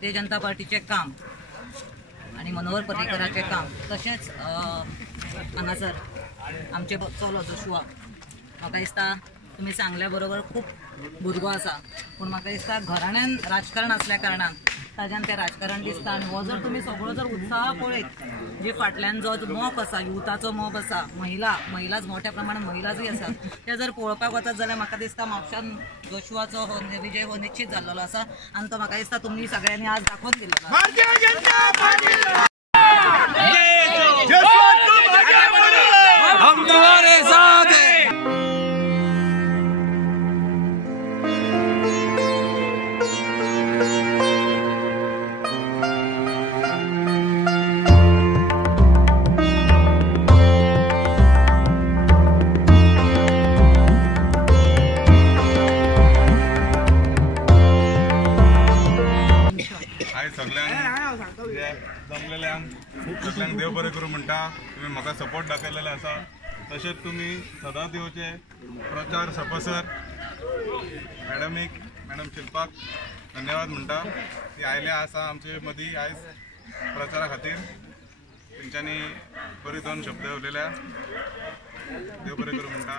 भारतीय जनता पार्टीचे काम आणि मनोहर पर्रीकरांचे काम तशेंच हांगासर आमचे चलो जोशुआ म्हाका दिसता तुमी सांगल्या बरोबर खूब भुरगो आसा पूण म्हाका दिसता घराण्यान राजकारण असल्या कारणान ताज्यान तें राजकारण दिसता आनी हो जर तुमी सगळो जर उत्साह पळयत जे फाटल्यान जो मोप आसा युथाचो मोप आसा महिलाच मोठ्या प्रमाणात महिलाजूय आसा ते जर पळोवपाक वचत जाल्यार म्हाका दिसता म्हापशान जोशुआचो हो विजय हो निश्चित जाल्लो आसा आनी तो म्हाका दिसता तुमी सगळ्यांनी आज दाखोवन दिल्लो आसा। हम तुम्हारे साथ हैं। जमलेल्यांक सगळ्यांक देव बरें करूं म्हणटा तुमी म्हाका सपोर्ट दाखयलेले आसा तशेंच तुमी सदांच येवचे प्रचार सपसर मॅडम शिल्पाक धन्यवाद म्हणटा ती आयल्या आसा आमचे मदीं आयज प्रचारा खातीर तेंच्यांनी बरी दोन शब्द उलयल्या देव बरें करूं म्हणटा।